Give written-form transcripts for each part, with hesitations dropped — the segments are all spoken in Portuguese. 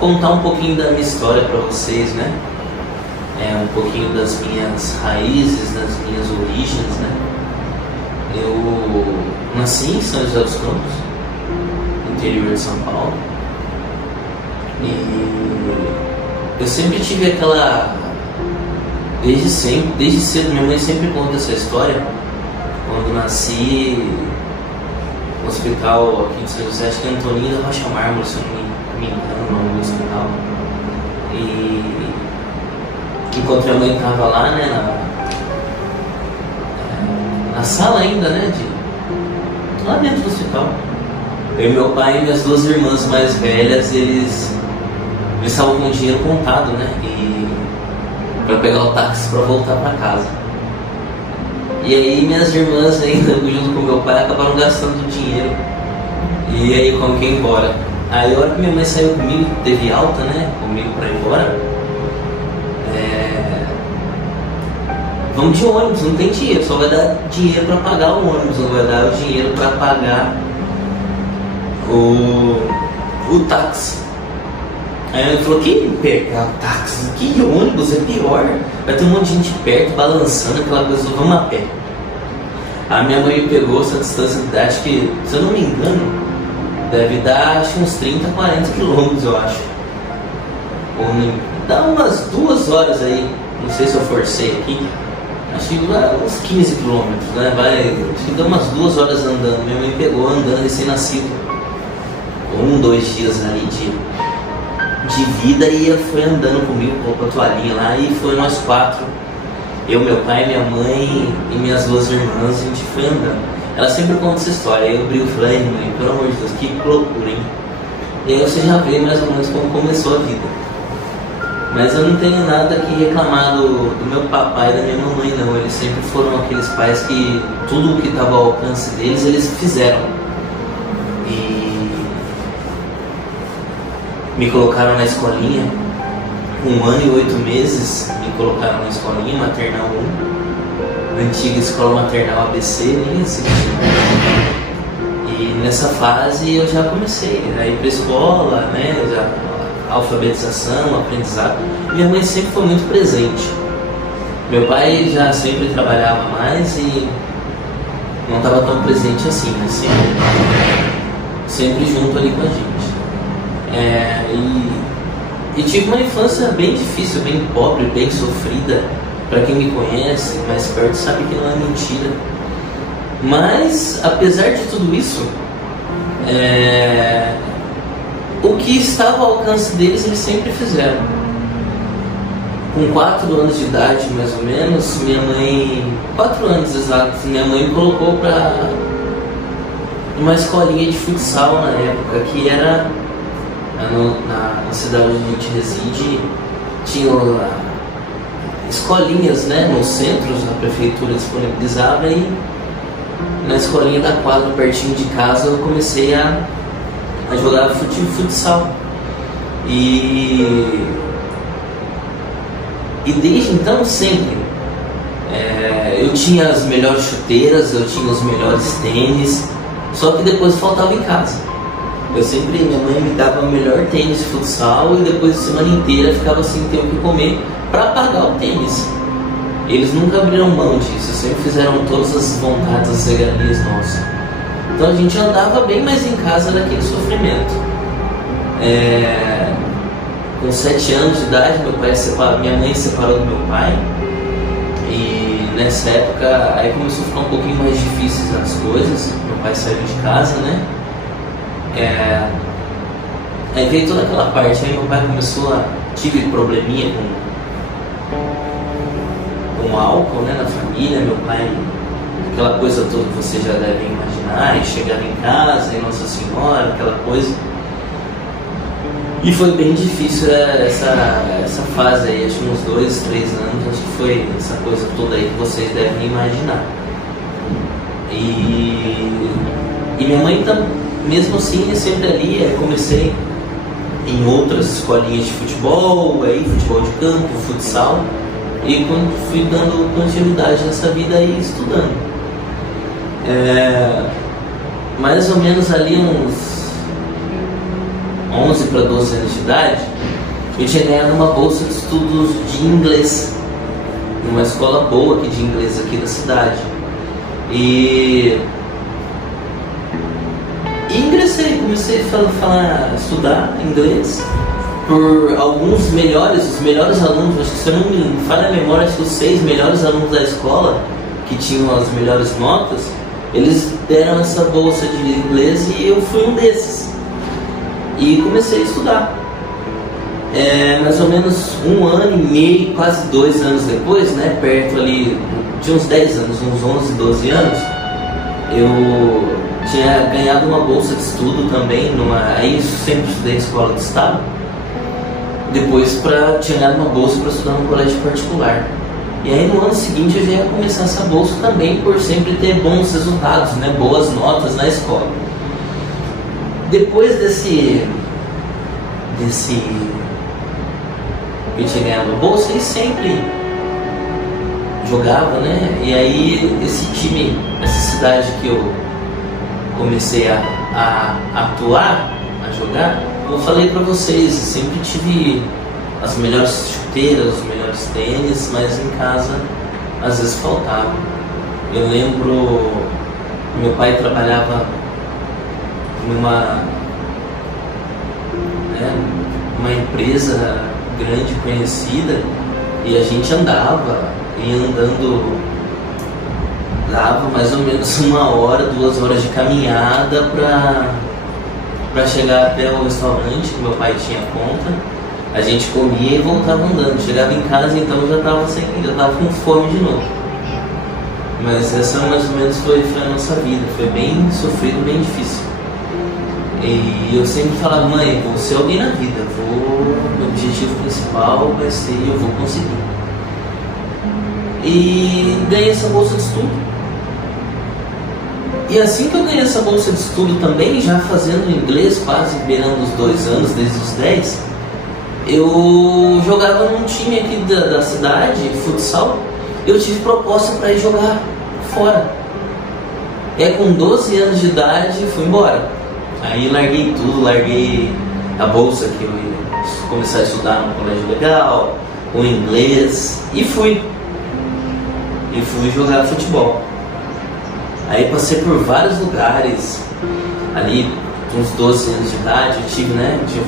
Contar um pouquinho da minha história para vocês, né? Um pouquinho das minhas raízes, das minhas origens, né? Eu nasci em São José dos Campos, interior de São Paulo, e eu sempre tive aquela... Desde cedo, minha mãe sempre conta essa história. Quando nasci no hospital aqui de São José, acho que é Antoninho da Rocha Mármore, se eu não me engano, o nome do hospital. E enquanto minha mãe estava lá, né, na sala ainda, né, lá dentro do hospital, eu e meu pai e minhas duas irmãs mais velhas, eles estavam com o dinheiro contado, né, para pegar o táxi para voltar para casa. E aí minhas irmãs ainda, junto com meu pai, acabaram gastando dinheiro. E aí como que ia embora. Aí a hora que minha mãe saiu comigo, teve alta, né, comigo para ir embora, vamos de ônibus, não tem dinheiro, só vai dar dinheiro para pagar o ônibus, não vai dar o dinheiro para pagar o táxi. Aí ele falou, quem pegar o táxi? Que ônibus? É pior. Vai ter um monte de gente perto, balançando, aquela coisa, vamos a pé. A minha mãe me pegou essa distância, acho que, se eu não me engano, deve dar acho, uns 30, 40 quilômetros, eu acho. Dá umas 2 horas aí, não sei se eu forcei aqui, acho que uns 15 quilômetros, né? Acho que dá umas 2 horas andando. Minha mãe pegou andando recém-nascido, 1, 2 dias ali de vida, e foi andando comigo, colocou a toalhinha lá, e foi nós 4, eu, meu pai, minha mãe e minhas 2 irmãs, a gente foi andando. Ela sempre conta essa história, aí eu brigo e falei, mãe, pelo amor de Deus, que loucura, hein? E aí você já vê mais ou menos como começou a vida. Mas eu não tenho nada que reclamar do meu papai e da minha mamãe, não. Eles sempre foram aqueles pais que tudo o que estava ao alcance deles, eles fizeram. E me colocaram na escolinha, com 1 ano e 8 meses, me colocaram na escolinha maternal 1, antiga escola maternal ABC, nem assim. E nessa fase eu já comecei a ir para a escola, né, alfabetização, aprendizado. Minha mãe sempre foi muito presente. Meu pai já sempre trabalhava mais e não estava tão presente assim, né, sempre junto ali com a gente. E tive uma infância bem difícil, bem pobre, bem sofrida. Para quem me conhece mais perto sabe que não é mentira. Mas, apesar de tudo isso, o que estava ao alcance deles, eles sempre fizeram. Com 4 anos de idade, mais ou menos, minha mãe... 4 anos exatos, minha mãe me colocou para uma escolinha de futsal na época, que era... Na cidade onde a gente reside, tinha escolinhas, né, nos centros, a prefeitura disponibilizava, e na escolinha da quadra, pertinho de casa, eu comecei a jogar futsal. E desde então, sempre, eu tinha as melhores chuteiras, eu tinha os melhores tênis, só que depois faltava em casa. Minha mãe me dava o melhor tênis de futsal, e depois a semana inteira ficava sem ter o que comer para pagar o tênis. Eles nunca abriram mão disso, sempre fizeram todas as vontades, as regalias nossas. Então a gente andava bem mais em casa daquele sofrimento. Com 7 anos de idade, minha mãe se separou do meu pai, e nessa época aí começou a ficar um pouquinho mais difíceis as coisas. Meu pai saiu de casa, né? Aí veio toda aquela parte, aí meu pai tive probleminha com álcool, né, na família. Meu pai, aquela coisa toda que vocês já devem imaginar, e chegava em casa, e Nossa Senhora, aquela coisa. E foi bem difícil essa fase aí, acho que uns 2, 3 anos, acho que foi essa coisa toda aí que vocês devem imaginar. E minha mãe mesmo assim, sempre ali, comecei em outras escolinhas de futebol, aí futebol de campo, futsal, e quando fui dando continuidade nessa vida aí, estudando. Mais ou menos ali uns 11 para 12 anos de idade, eu tinha ganhado uma bolsa de estudos de inglês numa escola boa aqui de inglês aqui da cidade. E ingressei, comecei a estudar inglês por alguns os melhores alunos, acho que, se eu não me falha a memória, acho que os 6 melhores alunos da escola, que tinham as melhores notas, eles deram essa bolsa de inglês e eu fui um desses. E comecei a estudar. Mais ou menos 1 ano e meio, quase 2 anos depois, né, perto ali de uns 10 anos, uns 11, 12 anos, eu tinha ganhado uma bolsa de estudo também, aí eu sempre estudei em escola do estado. Depois tinha ganhado uma bolsa para estudar num colégio particular. E aí no ano seguinte eu já ia começar essa bolsa também, por sempre ter bons resultados, né, boas notas na escola. Depois desse eu tinha ganhado a bolsa e sempre jogava, né? E aí esse time, essa cidade que eu comecei a atuar, a jogar, eu falei pra vocês, eu sempre tive as melhores chuteiras, os melhores tênis, mas em casa às vezes faltava. Eu lembro, meu pai trabalhava numa uma empresa grande, conhecida, e a gente ia andando, dava mais ou menos 1 hora, 2 horas de caminhada para chegar até o restaurante que meu pai tinha conta. A gente comia e voltava andando. Chegava em casa, então eu já estava com fome de novo. Mas essa mais ou menos foi a nossa vida. Foi bem sofrido, bem difícil. E eu sempre falava, mãe, vou ser alguém na vida. Meu objetivo principal vai ser, eu vou conseguir. E ganhei essa bolsa de estudo. E assim que eu ganhei essa bolsa de estudo também, já fazendo inglês, quase beirando os 2 anos, desde os 10, eu jogava num time aqui da cidade, futsal. Eu tive proposta para ir jogar fora. Com 12 anos de idade, fui embora. Aí larguei tudo, larguei a bolsa que eu ia começar a estudar num colégio legal, o inglês, e fui jogar futebol. Aí passei por vários lugares, ali com uns 12 anos de idade, eu tive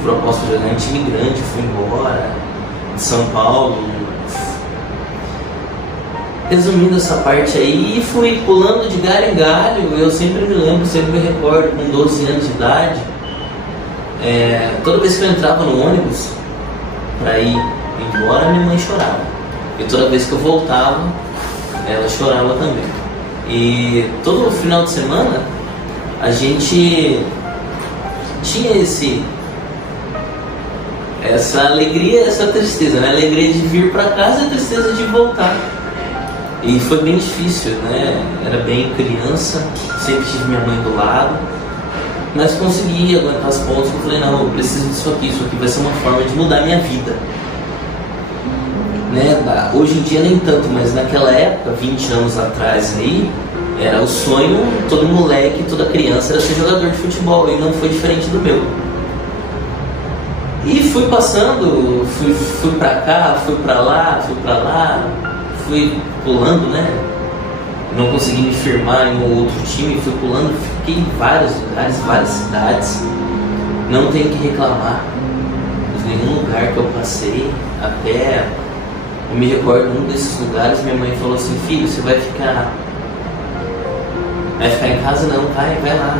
proposta de jogar em time grande, fui embora, de São Paulo. Resumindo essa parte aí, fui pulando de galho em galho. Eu sempre me lembro, sempre me recordo, com 12 anos de idade, toda vez que eu entrava no ônibus para ir embora, minha mãe chorava. E toda vez que eu voltava, ela chorava também. E todo final de semana a gente tinha essa alegria, essa tristeza, né? A alegria de vir para casa e a tristeza de voltar. E foi bem difícil, né? Era bem criança, sempre tive minha mãe do lado, mas consegui aguentar as pontas. Eu falei, não, eu preciso disso aqui vai ser uma forma de mudar minha vida, né? Hoje em dia nem tanto, mas naquela época, 20 anos atrás aí, era o sonho, todo moleque, toda criança era ser jogador de futebol, e não foi diferente do meu. E fui passando, fui pra cá, fui pra lá, fui pulando, né? Não consegui me firmar em um outro time, fui pulando, fiquei em vários lugares, várias cidades. Não tenho que reclamar de nenhum lugar que eu passei. Até eu me recordo, um desses lugares, minha mãe falou assim, filho, você vai ficar em casa? Não, vai lá.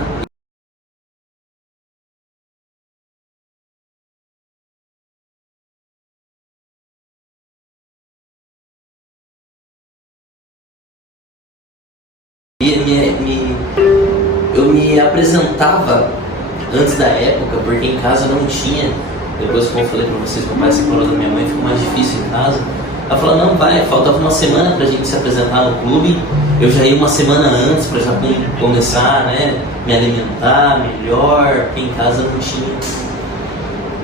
Eu me apresentava antes da época, porque em casa não tinha. Depois, como eu falei pra vocês, meu pai se separou da minha mãe, ficou mais difícil em casa. Ela falou, não, faltava uma semana pra gente se apresentar no clube. Eu já ia uma semana antes pra já começar, né, me alimentar melhor, porque em casa não tinha.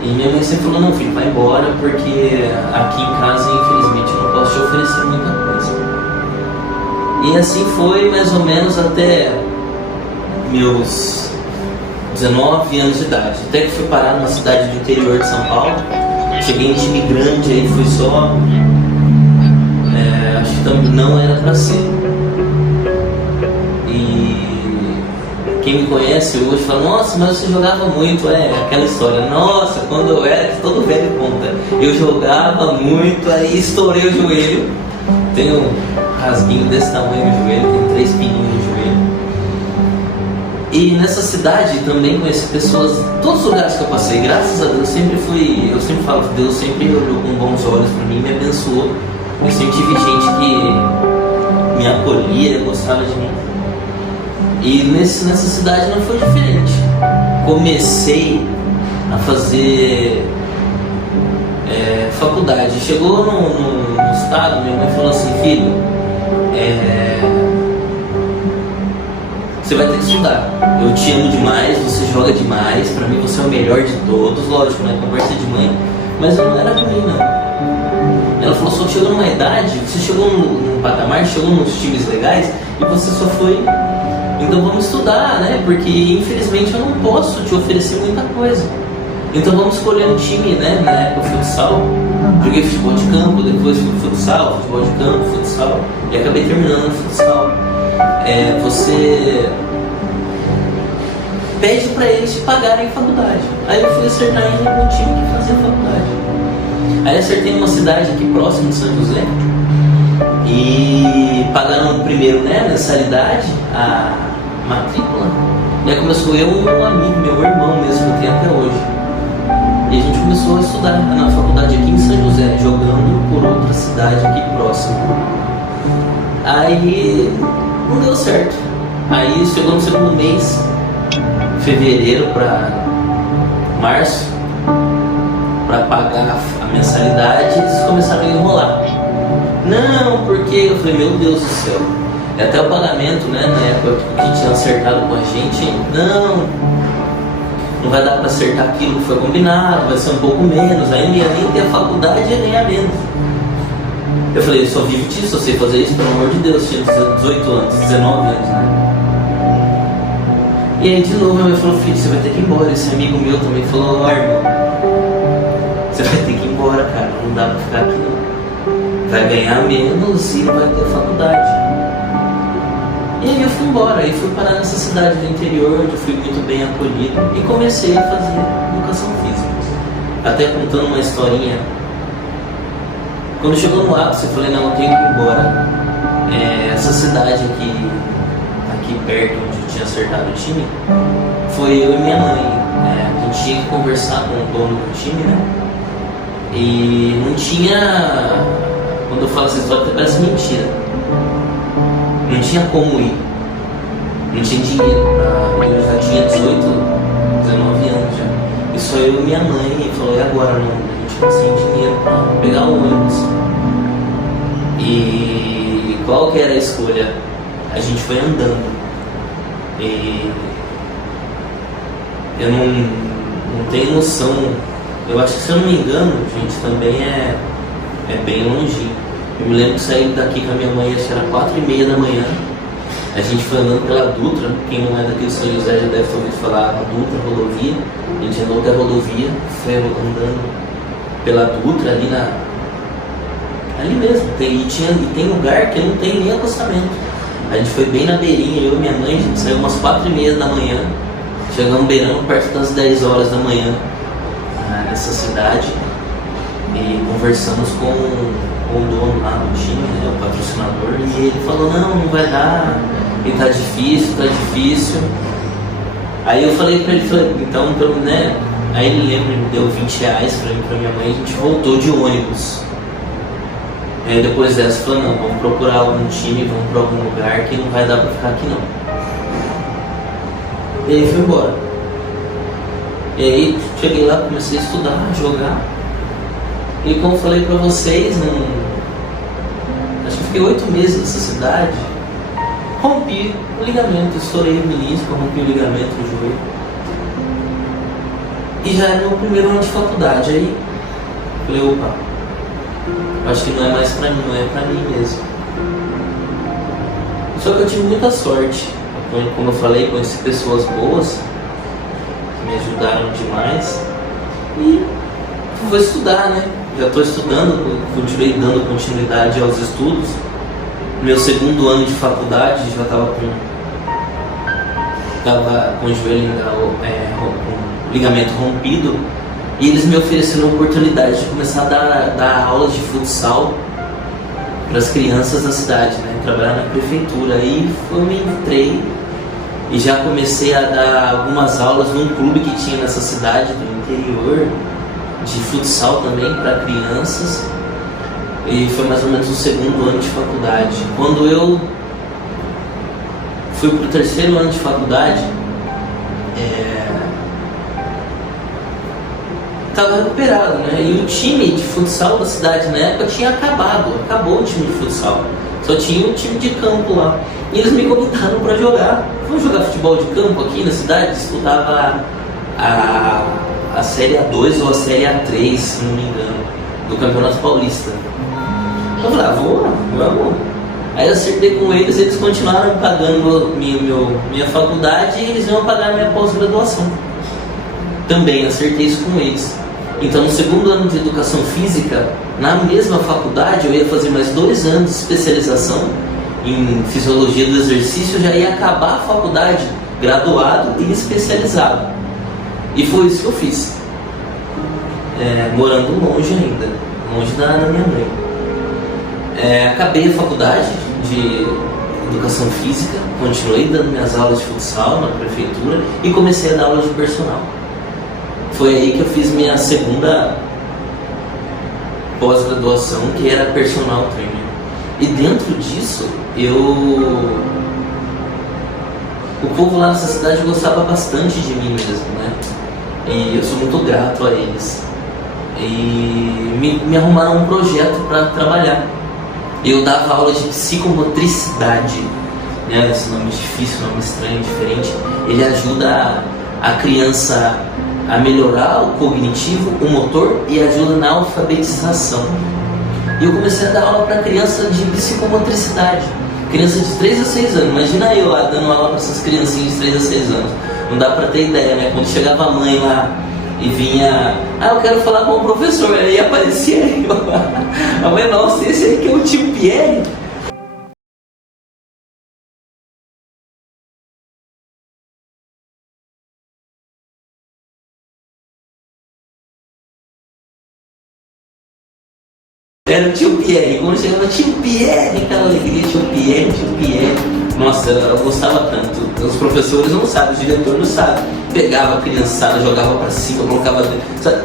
E minha mãe sempre falou, não, filho, vai embora, porque aqui em casa, infelizmente, eu não posso te oferecer muita coisa. E assim foi mais ou menos até meus 19 anos de idade. Até que fui parar numa cidade do interior de São Paulo. Cheguei em time grande, aí fui só... acho que também não era pra ser. E quem me conhece hoje fala, nossa, mas você jogava muito. Aquela história, nossa, quando eu era, que todo velho conta, eu jogava muito, aí estourei o joelho. Tenho um rasguinho desse tamanho no joelho, tenho 3 pininhos no joelho. E nessa cidade também conheci pessoas, todos os lugares que eu passei, graças a Deus, eu sempre falo que Deus sempre olhou com bons olhos para mim, me abençoou. Eu sempre tive gente que me acolhia, gostava de mim. E nessa cidade não foi diferente. Comecei a fazer faculdade. Chegou no estado, minha mãe falou assim, filho, você vai ter que estudar. Eu te amo demais, você joga demais, pra mim você é o melhor de todos, lógico, né? Conversa de mãe, mas eu não era ruim, não. Ela falou, só chegou numa idade, você chegou num patamar, chegou nos times legais e você só foi. Então vamos estudar, né? Porque infelizmente eu não posso te oferecer muita coisa. Então vamos escolher um time, né? Na época futsal. Joguei futebol de campo, depois fui futsal, futebol de campo, futsal. E acabei terminando no futsal. Você pede pra eles te pagarem faculdade. Aí eu fui acertar em um time que fazia faculdade. Aí acertei numa cidade aqui próximo de São José. E pagaram primeiro, né, mensalidade, a matrícula. E aí começou eu e um amigo, meu irmão mesmo, que eu tenho até hoje. E a gente começou a estudar na faculdade aqui em São José, jogando por outra cidade aqui próxima. Aí não deu certo. Aí chegou no segundo mês, fevereiro para março, para pagar a mensalidade, eles começaram a enrolar. Não, porque eu falei, meu Deus do céu, até o pagamento, né, na época que tinha acertado com a gente, não vai dar para acertar aquilo que foi combinado, vai ser um pouco menos, aí não ia nem ter a faculdade e ia ganhar menos. Eu falei, eu só vivo disso, eu sei fazer isso, pelo amor de Deus, tinha 18 anos, 19 anos, né? E aí de novo minha mãe falou, filho, você vai ter que ir embora. Esse amigo meu também falou, ó irmão, você vai ter que ir embora, cara, não dá pra ficar aqui não. Vai ganhar menos e não vai ter faculdade. E aí eu fui embora, aí fui parar nessa cidade do interior, onde eu fui muito bem acolhido e comecei a fazer educação física. Até contando uma historinha. Quando chegou no ápice, eu falei, não, eu tenho que ir embora. Essa cidade aqui perto, onde eu tinha acertado o time, foi eu e minha mãe. A gente tinha que conversar com o dono do time, né? E não tinha... Quando eu falo essa história, até parece mentira. Não tinha como ir. Não tinha dinheiro. Eu já tinha 18, 19 anos já. E só eu e minha mãe. E falou, e agora? Não, a gente tá sem dinheiro pra pegar o ônibus. E qual que era a escolha? A gente foi andando. E eu não tenho noção. Eu acho que, se eu não me engano, gente, também é bem longinho. Eu me lembro que saí daqui com a minha mãe, acho que era 4h30 da manhã. A gente foi andando pela Dutra. Quem não é daqui de São José já deve ter ouvido falar a Dutra, rodovia. A gente andou até a rodovia, foi andando pela Dutra ali mesmo. E tem lugar que não tem nem acostamento. A gente foi bem na beirinha, eu e minha mãe, a gente saiu umas 4h30 da manhã. Chegamos beirando perto das 10 horas da manhã nessa cidade. E conversamos com o dono lá do time, né, o patrocinador, e ele falou, não vai dar, e tá difícil. Aí eu falei pra ele, então, né, aí ele lembra, me deu R$20 pra mim e pra minha mãe, a gente voltou de ônibus. Aí depois dessa, falou, não, vamos procurar algum time, vamos pra algum lugar que não vai dar pra ficar aqui não. E aí fui embora. E aí cheguei lá, comecei a estudar, a jogar. E como eu falei pra vocês, acho que fiquei 8 meses nessa cidade, rompi o ligamento, estourei o menisco, rompi o ligamento do joelho. E já era meu primeiro ano de faculdade, aí falei, opa, acho que não é mais pra mim, não é pra mim mesmo. Só que eu tive muita sorte, como eu falei, conheci pessoas boas, me ajudaram demais. E vou estudar, né? Já estou estudando, continuei dando continuidade aos estudos. Meu segundo ano de faculdade já estava com o joelho com o ligamento rompido, e eles me ofereceram a oportunidade de começar a dar aulas de futsal para as crianças da cidade, né? Trabalhar na prefeitura. Aí eu me entrei e já comecei a dar algumas aulas num clube que tinha nessa cidade do interior, de futsal também para crianças. E foi mais ou menos o segundo ano de faculdade. Quando eu fui para o terceiro ano de faculdade, estava recuperado, né? E o time de futsal da cidade na época tinha acabou o time de futsal. Só tinha um time de campo lá. E eles me convidaram para jogar. Vamos jogar futebol de campo aqui na cidade? Disputava a Série A2 ou a Série A3, se não me engano, do Campeonato Paulista. Eu falei, vamos. Aí eu acertei com eles continuaram pagando minha faculdade e eles iam pagar minha pós-graduação. Também acertei isso com eles. Então, no segundo ano de Educação Física, na mesma faculdade, eu ia fazer mais 2 anos de especialização em Fisiologia do Exercício, eu já ia acabar a faculdade graduado e especializado. E foi isso que eu fiz. Morando longe ainda, longe da minha mãe. Acabei a faculdade de Educação Física, continuei dando minhas aulas de futsal na prefeitura e comecei a dar aula de personal. Foi aí que eu fiz minha segunda pós-graduação, que era personal trainer. E dentro disso, o povo lá nessa cidade gostava bastante de mim mesmo, né? E eu sou muito grato a eles. E me arrumaram um projeto para trabalhar. Eu dava aula de psicomotricidade, né? Esse nome difícil, nome estranho, diferente. Ele ajuda a criança a melhorar o cognitivo, o motor, e ajuda na alfabetização. E eu comecei a dar aula para criança de psicomotricidade, criança de 3 a 6 anos. Imagina eu lá dando aula para essas criancinhas de 3 a 6 anos. Não dá para ter ideia, né? Quando chegava a mãe lá e vinha, eu quero falar com o professor, aí aparecia eu. A mãe, nossa, esse aí que é o tio Pierre. Era o tio Pierre. Quando chegava tio Pierre, aquela alegria, tio Pierre. Nossa, eu gostava tanto. Os professores não sabem, o diretor não sabe. Pegava a criançada, jogava pra cima, colocava dentro.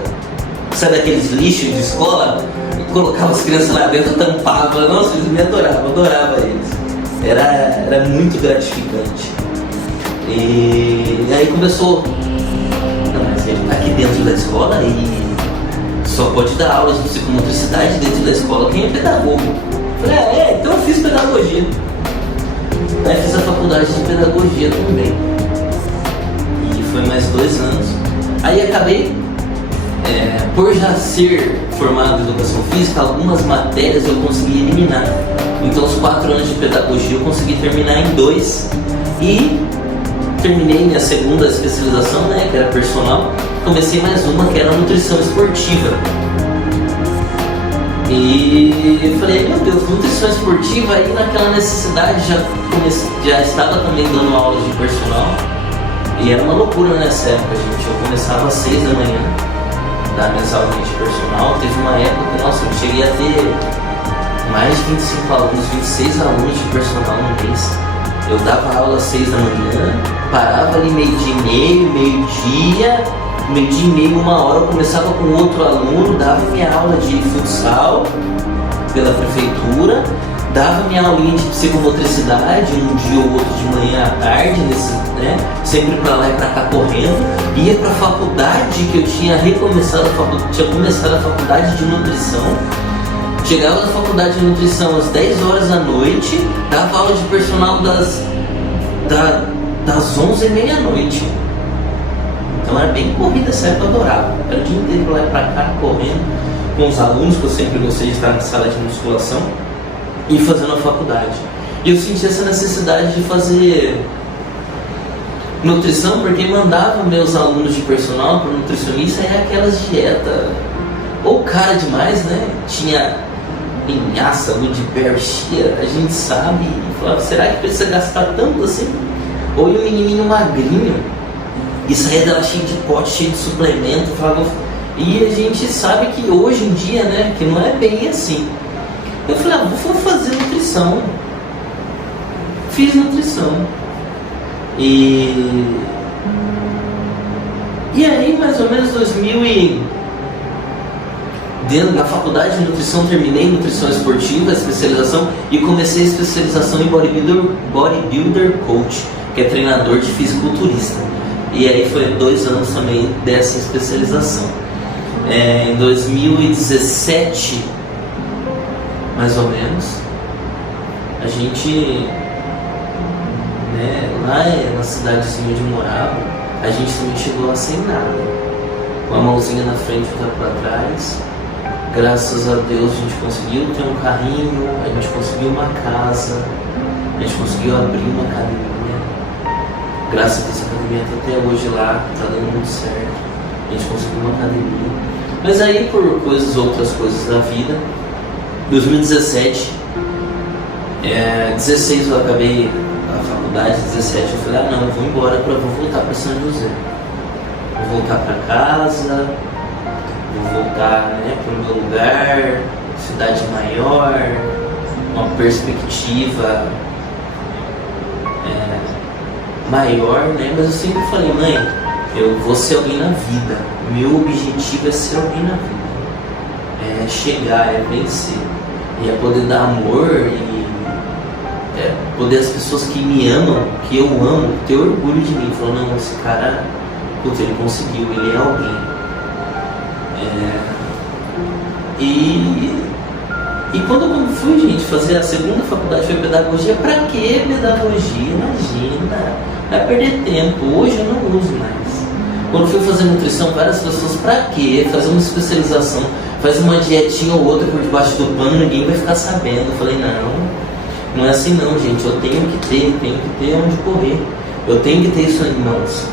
Sabe aqueles lixos de escola? Colocava as crianças lá dentro, tampava. Nossa, eles me adoravam, adorava eles. Era muito gratificante. E aí começou. Não, mas ele tá aqui dentro da escola e só pode dar aulas de psicomotricidade dentro da escola quem é pedagogo. Falei, então eu fiz pedagogia. Aí fiz a faculdade de pedagogia também. E foi mais 2 anos. Aí acabei, por já ser formado em educação física, algumas matérias eu consegui eliminar. Então os 4 anos de pedagogia eu consegui terminar em 2. E terminei minha segunda especialização, né, que era personal. Comecei mais uma, que era nutrição esportiva. E eu falei, meu Deus, nutrição esportiva, aí naquela necessidade já estava também dando aulas de personal. E era uma loucura nessa época, gente. Eu começava às 6 da manhã, dar minhas aulas de personal. Teve uma época, nossa, eu cheguei a ter mais de 25 alunos, 26 alunos de personal no mês. Eu dava aula às 6 da manhã, parava ali meio-dia e meio, 1 hora, eu começava com outro aluno, dava minha aula de futsal pela prefeitura, dava minha aulinha de psicomotricidade, um dia ou outro de manhã à tarde, sempre pra lá e pra cá correndo, ia pra faculdade, que eu tinha começado a faculdade de nutrição. Chegava na faculdade de nutrição às 10 horas da noite, dava aula de personal das 11 e meia-noite. Então era bem corrida essa época, eu adorava. Era o dia inteiro pra lá e pra cá, correndo com os alunos, que eu sempre gostei de estar na sala de musculação, e fazendo a faculdade. E eu senti essa necessidade de fazer nutrição porque mandava meus alunos de personal para nutricionista e aquelas dietas ou cara demais, né? Tinha linhaça, Ludberry, chia, a gente sabe, e falava, será que precisa gastar tanto assim? Ou e um menininho magrinho e saía dela cheio de pote, cheio de suplemento, falava, e a gente sabe que hoje em dia, né, que não é bem assim. Eu falei, vou fazer nutrição. Fiz nutrição. E aí, mais ou menos 2000 dentro da faculdade de nutrição, terminei nutrição esportiva, especialização, e comecei a especialização em bodybuilder coach, que é treinador de fisiculturista. E aí foi 2 anos também dessa especialização. Em 2017, mais ou menos, a gente, né, lá na cidadezinha onde eu morava, a gente também chegou lá sem nada, com a mãozinha na frente e outra para trás. Graças a Deus a gente conseguiu ter um carrinho, a gente conseguiu uma casa, a gente conseguiu abrir uma academia. Graças a Deus a academia está até hoje lá, está dando muito certo. A gente conseguiu uma academia. Mas aí por outras coisas da vida, 2017, 16 eu acabei a faculdade, 17 eu falei, não, eu vou embora, vou voltar para São José. Vou voltar para casa, vou voltar, né, para o meu lugar, cidade maior, uma perspectiva maior, né? Mas eu sempre falei, mãe, eu vou ser alguém na vida, meu objetivo é ser alguém na vida, é chegar, é vencer, e é poder dar amor e poder as pessoas que me amam, que eu amo, ter orgulho de mim, falar, não, esse cara, putz, ele conseguiu, ele é alguém. E quando eu fui, gente, fazer a segunda faculdade foi pedagogia. Pra que pedagogia? Imagina, vai perder tempo. Hoje eu não uso mais. Quando fui fazer nutrição, várias pessoas, pra que fazer uma especialização? Faz uma dietinha ou outra por debaixo do pano, ninguém vai ficar sabendo. Eu falei, não é assim não, gente. Eu tenho que ter onde correr. Eu tenho que ter isso em mãos.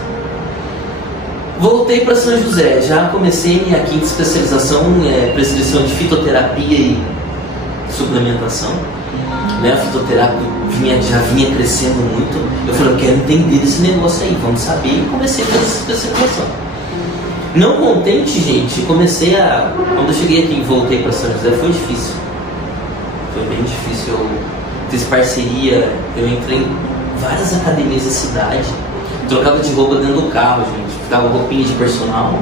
Voltei para São José, já comecei minha quinta especialização, prescrição de fitoterapia e suplementação. Né? A fitoterapia já vinha crescendo muito. Eu falei, eu quero entender desse negócio aí, vamos saber. E comecei a fazer essa especialização. Não contente, gente, quando eu cheguei aqui e voltei para São José, foi difícil. Foi bem difícil. Eu fiz parceria, eu entrei em várias academias da cidade. Trocava de roupa dentro do carro, gente. Ficava roupinha de personal,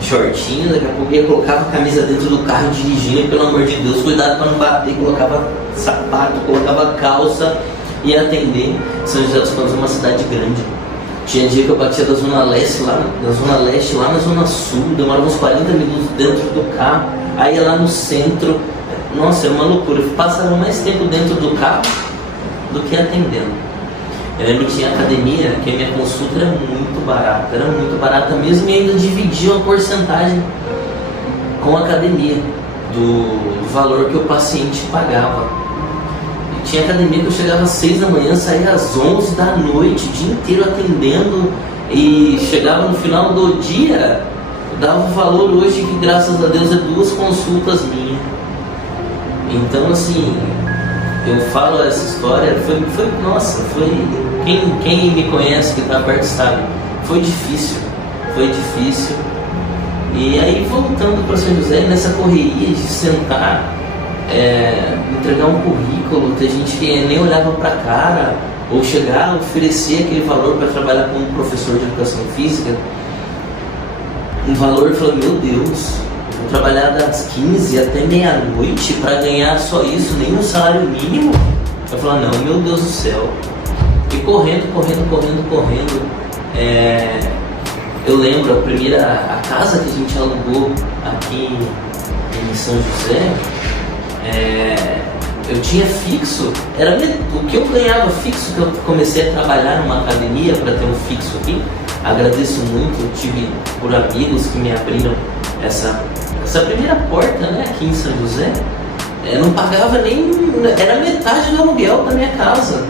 shortinho, daqui a pouco eu colocava a camisa dentro do carro dirigindo, e pelo amor de Deus, cuidado para não bater, colocava sapato, colocava calça e ia atender. São José dos Campos é uma cidade grande. Tinha dia que eu batia da Zona Leste lá na Zona Sul, demorava uns 40 minutos dentro do carro, aí ia lá no centro. Nossa, era uma loucura. Eu passava mais tempo dentro do carro do que atendendo. Eu lembro que tinha academia, que a minha consulta era muito barata mesmo, e ainda dividia uma porcentagem com a academia do valor que o paciente pagava. E tinha academia que eu chegava às 6 da manhã, saía às 11 da noite, o dia inteiro atendendo, e chegava no final do dia, dava o valor hoje que, graças a Deus, é 2 consultas minhas. Então, assim, eu falo essa história, quem me conhece, que está perto sabe, foi difícil. E aí, voltando para São José, nessa correria de sentar, entregar um currículo, ter gente que nem olhava para a cara, ou chegar, oferecer aquele valor para trabalhar como professor de educação física, um valor, eu falei, meu Deus, vou trabalhar das 15 até meia-noite para ganhar só isso, nem um salário mínimo. Eu falei, não, meu Deus do céu. E correndo. Eu lembro a casa que a gente alugou aqui em São José, eu tinha fixo, o que eu ganhava fixo, que eu comecei a trabalhar numa academia para ter um fixo aqui. Agradeço muito, tive por amigos que me abriram essa primeira porta, né, aqui em São José. Não pagava nem, era metade do aluguel da minha casa.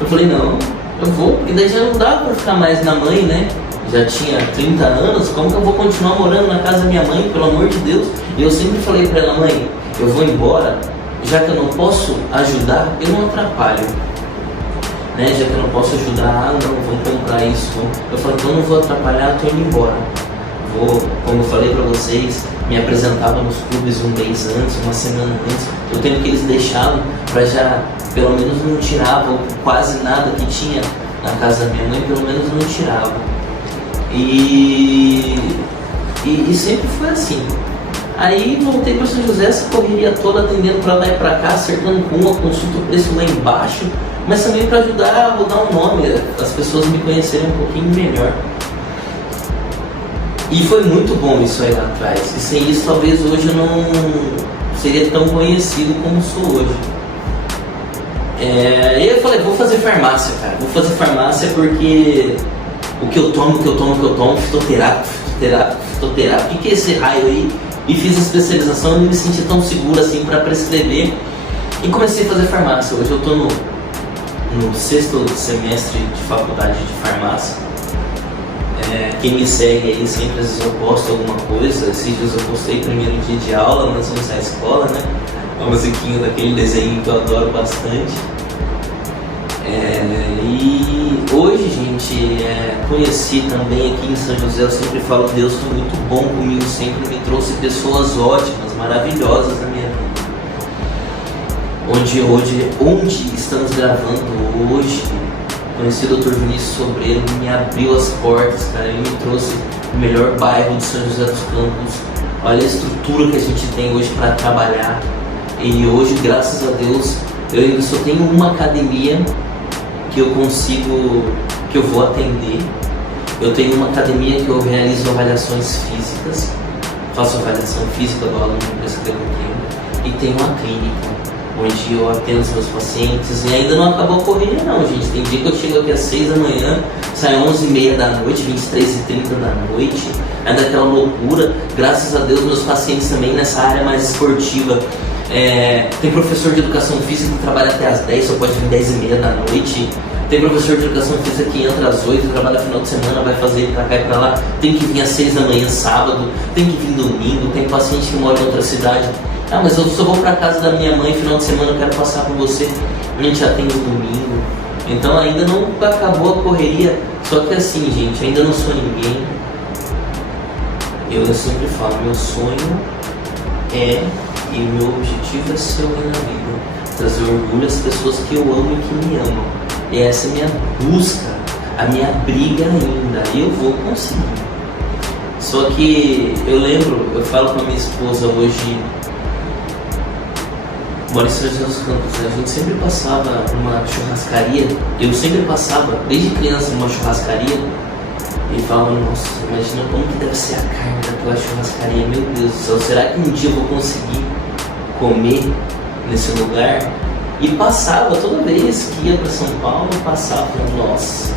Eu falei, não, eu vou, porque daí já não dá pra ficar mais na mãe, né? Já tinha 30 anos, como que eu vou continuar morando na casa da minha mãe, pelo amor de Deus? E eu sempre falei pra ela, mãe, eu vou embora, já que eu não posso ajudar, eu não atrapalho. Né? Já que eu não posso ajudar, não, vamos comprar isso. Eu falei, então eu não vou atrapalhar, tô indo embora. Vou, como eu falei pra vocês, me apresentava nos clubes um mês antes, uma semana antes. O tempo que eles deixavam pra já, pelo menos não tirava quase nada que tinha na casa da minha mãe, pelo menos não tirava. E sempre foi assim. Aí voltei para São José, essa correria toda, atendendo para lá e para cá, acertando com uma consulta, o preço lá embaixo, mas também para ajudar a mudar o nome, as pessoas me conhecerem um pouquinho melhor. E foi muito bom isso aí lá atrás. E sem isso, talvez hoje eu não seria tão conhecido como sou hoje. E eu falei, vou fazer farmácia, cara. Vou fazer farmácia porque o que eu tomo, fitoterápico. O que é esse raio aí? E fiz a especialização e não me senti tão seguro assim para prescrever. E comecei a fazer farmácia. Hoje eu estou no 6º semestre de faculdade de farmácia. Quem me segue aí sempre, às vezes eu posto alguma coisa. Esses dias eu postei primeiro dia de aula, nós vamos à escola, né? A musiquinha daquele desenho que eu adoro bastante. E hoje, gente, conheci também aqui em São José, eu sempre falo, Deus foi muito bom comigo, sempre me trouxe pessoas ótimas, maravilhosas na minha vida. Onde estamos gravando hoje, conheci o Dr. Vinícius Sobreiro, me abriu as portas, cara, ele me trouxe o melhor bairro de São José dos Campos. Olha a estrutura que a gente tem hoje para trabalhar. E hoje, graças a Deus, eu ainda só tenho uma academia que eu vou atender. Eu tenho uma academia que eu realizo avaliações físicas, faço avaliação física do aluno que prescrevo tempo, e tenho uma clínica onde eu atendo os meus pacientes. E ainda não acabou a corrida não, gente. Tem dia que eu chego aqui às 6 da manhã, saio 11h30 da noite, 23h30 da noite, é daquela loucura. Graças a Deus, meus pacientes também nessa área mais esportiva. Tem professor de educação física que trabalha até às 10, só pode vir 10h30 da noite. Tem professor de educação física que entra às 8, trabalha final de semana, vai fazer pra cá e pra lá. Tem que vir às 6 da manhã sábado, tem que vir domingo. Tem paciente que mora em outra cidade. Ah, mas eu só vou pra casa da minha mãe final de semana, eu quero passar com você. A gente atende domingo. Então ainda não acabou a correria. Só que assim, gente, ainda não sou ninguém. Eu sempre falo, meu sonho e meu objetivo é ser alguém na vida, trazer orgulho às pessoas que eu amo e que me amam. E essa é a minha busca, a minha briga ainda, e eu vou conseguir. Só que eu falo com a minha esposa hoje, moro em São José dos Campos, a gente sempre passava numa churrascaria, eu sempre passava, desde criança, numa churrascaria, e falava, nossa, imagina como que deve ser a carne daquela churrascaria, meu Deus do céu, será que um dia eu vou conseguir comer nesse lugar? E passava, toda vez que ia para São Paulo, passava, nossa.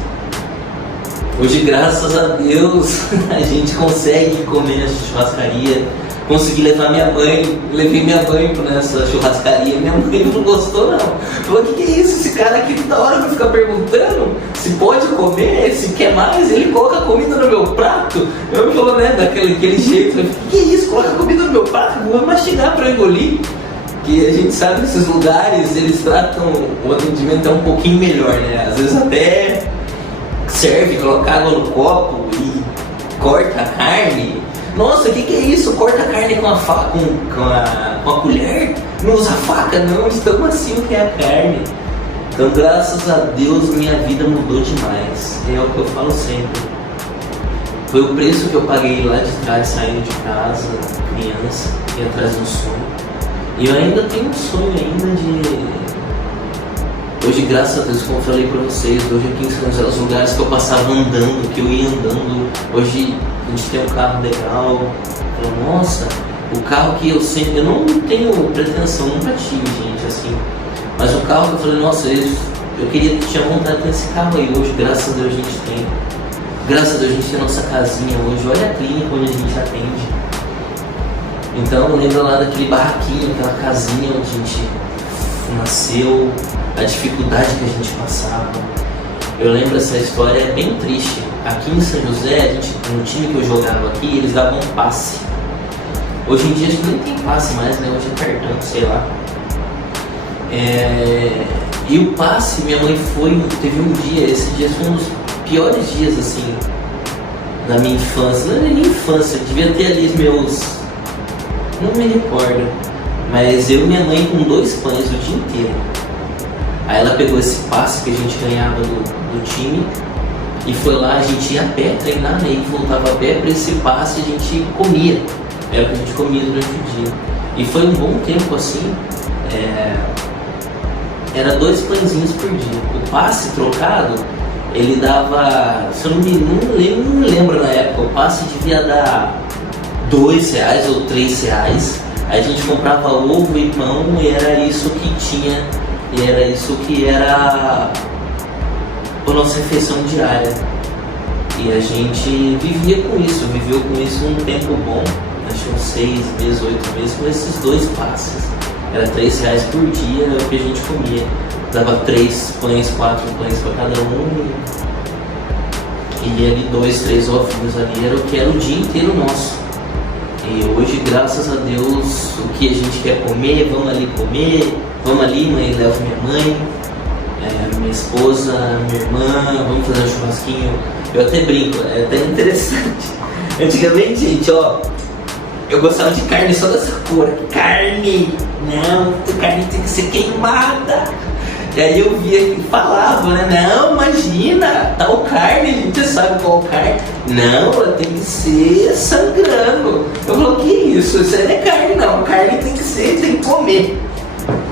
Hoje, graças a Deus, a gente consegue comer nessa churrascaria. Consegui levar minha mãe, levei minha mãe nessa churrascaria, minha mãe não gostou não. Falou, que é isso, esse cara aqui toda hora vai ficar perguntando se pode comer, se quer mais, ele coloca comida no meu prato. Eu me falou, né, daquele jeito, eu falei, que é isso, coloca comida no meu prato, vou mastigar para engolir. Que a gente sabe que esses lugares, eles tratam o atendimento um pouquinho melhor, né, às vezes até serve, coloca água no copo e corta a carne. Nossa, o que é isso? Corta a carne com a faca, com a colher? Não usa faca não, de tão macio que é a carne. Então, graças a Deus, minha vida mudou demais. É o que eu falo sempre. Foi o preço que eu paguei lá de trás, saindo de casa, criança, e atrás de um sonho. E eu ainda tenho um sonho ainda de... Hoje, graças a Deus, como eu falei pra vocês, hoje aqui em São José, os lugares que eu passava andando, que eu ia andando, hoje a gente tem um carro legal. Eu, nossa, o carro que eu sempre... Eu não tenho pretensão, nunca tive, gente, assim. Mas o carro que eu falei, nossa, eu queria, tinha vontade de ter esse carro aí. Hoje, graças a Deus, a gente tem. Graças a Deus, a gente tem a nossa casinha hoje. Olha a clínica onde a gente atende. Então, eu lembro lá daquele barraquinho, aquela casinha onde a gente nasceu, a dificuldade que a gente passava. Eu lembro essa história, é bem triste. Aqui em São José, no time que eu jogava aqui, eles davam passe. Hoje em dia acho que nem tem passe mais, né? Hoje é cartão, sei lá. E o passe, minha mãe teve um dia, esse dia foi um dos piores dias assim da minha infância. Não era nem infância, devia ter ali meus, não me recordo, mas eu e minha mãe com 2 pães o dia inteiro. Aí ela pegou esse passe que a gente ganhava do time e foi lá, a gente ia a pé treinar, né? E voltava a pé para esse passe, a gente comia, era o que a gente comia durante o dia. E foi um bom tempo assim, era 2 pãezinhos por dia. O passe trocado, ele dava, se eu não me lembro na época, o passe devia dar R$2 ou R$3. Aí a gente comprava ovo e pão e era isso que tinha, e era isso que era a nossa refeição diária. E a gente viveu com isso um tempo bom, acho que uns 6 meses, 8 meses, com esses 2 passes. Era R$3 por dia o que a gente comia. Dava 3 pães, 4 pães para cada um. E ali 2, 3 ovinhos ali era o que era o dia inteiro nosso. E hoje, graças a Deus, o que a gente quer comer, vamos ali comer. Vamos ali, mãe, leva minha mãe, minha esposa, minha irmã, vamos fazer um churrasquinho. Eu até brinco, é até interessante. Antigamente, gente, eu gostava de carne só dessa cor. Carne! Não, a carne tem que ser queimada. E aí eu via que falava, né? Não, imagina, tal carne, a gente sabe qual carne. Não, ela tem que ser sangrando. Eu falo, que isso? Isso aí não é carne não, carne tem que comer.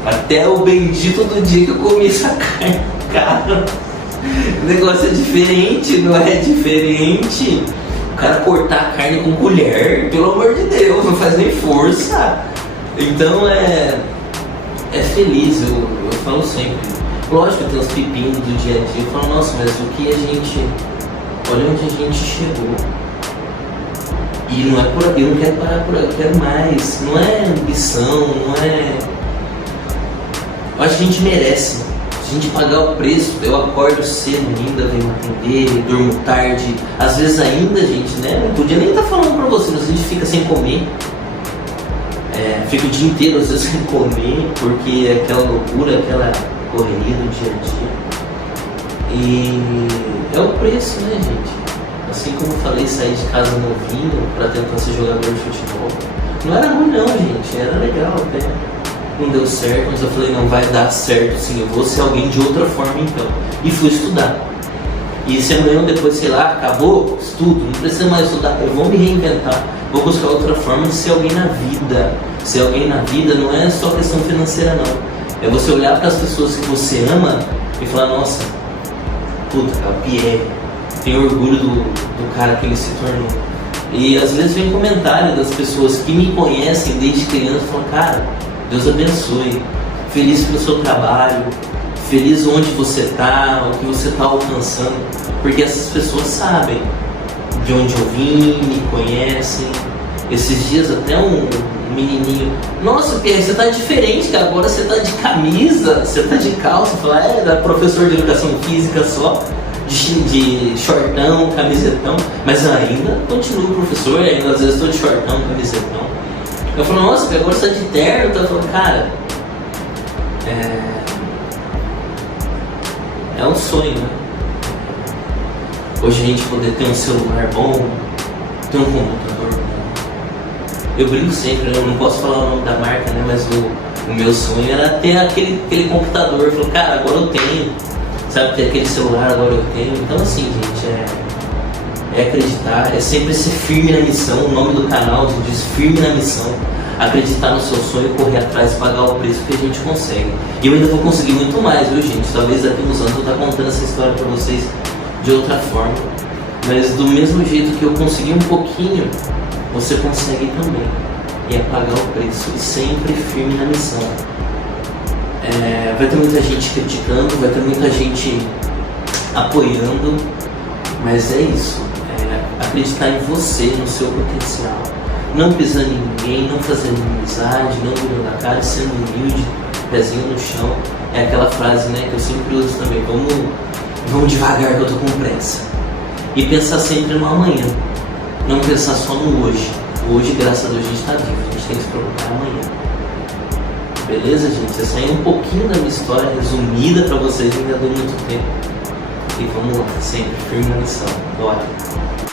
Até o bendito do dia que eu comi essa carne. Cara, o negócio é diferente, não é diferente? O cara cortar a carne com colher, pelo amor de Deus, não faz nem força. Então é feliz, eu falo sempre. Lógico que tem os pepinos do dia a dia, eu falo, nossa, mas o que a gente, olha onde a gente chegou. E não é por aqui, eu não quero parar por aqui, eu quero mais. Não é ambição, não é... Eu acho que a gente merece. Se a gente pagar o preço, eu acordo cedo ainda, venho atender, durmo tarde. Às vezes ainda, gente, né? Não podia nem estar falando pra você, mas a gente fica sem comer. Fica o dia inteiro, às vezes, sem comer, porque é aquela loucura, aquela correria do dia a dia. E é o preço, né, gente? Assim como eu falei, sair de casa novinho pra tentar ser jogador de futebol. Não era ruim não, gente, era legal até. Não deu certo, mas eu falei, não, vai dar certo sim, eu vou ser alguém de outra forma então. E fui estudar. E se amanhã ou depois, sei lá, acabou, estudo, não precisa mais estudar, eu vou me reinventar, vou buscar outra forma de ser alguém na vida. Ser alguém na vida não é só questão financeira não. É você olhar para as pessoas que você ama e falar, nossa, puta, cara, o Pierre, tenho orgulho do cara que ele se tornou. E às vezes vem comentário das pessoas que me conhecem desde criança e falam, cara, Deus abençoe, feliz pelo seu trabalho, feliz onde você está, o que você está alcançando, porque essas pessoas sabem de onde eu vim, me conhecem. Esses dias até um menininho, nossa Pierre, você tá diferente, cara, agora você tá de camisa, você tá de calça, fala, era professor de educação física só, de shortão, camisetão, mas ainda continuo professor, ainda às vezes estou de shortão, camisetão. Eu falo, nossa, agora você tá de terno, eu falo, cara, é um sonho, né? Hoje a gente poder ter um celular bom, ter um computador bom. Eu brinco sempre, né? Eu não posso falar o nome da marca, né? Mas o meu sonho era ter aquele computador. Eu falo, cara, agora eu tenho. Sabe, ter aquele celular, agora eu tenho. Então assim, gente, é acreditar, é sempre ser firme na missão. O nome do canal diz firme na missão. Acreditar no seu sonho, correr atrás, pagar o preço que a gente consegue. E eu ainda vou conseguir muito mais, viu, gente? Talvez daqui uns anos eu estar contando essa história pra vocês de outra forma. Mas do mesmo jeito que eu consegui um pouquinho, você consegue também. E é pagar o preço. E sempre firme na missão. Vai ter muita gente criticando, vai ter muita gente apoiando, mas é isso. Acreditar em você, no seu potencial. Não pisando em ninguém, não fazendo inimizade, não virando a cara, sendo humilde, pezinho no chão. É aquela frase, né, que eu sempre uso também. Vamos devagar que eu tô com pressa. E pensar sempre no amanhã. Não pensar só no hoje. Hoje, graças a Deus, a gente tá vivo. A gente tem que se preocupar amanhã. Beleza, gente? Essa aí é um pouquinho da minha história resumida pra vocês, ainda deu muito tempo. E vamos lá, sempre firme na missão. Bora!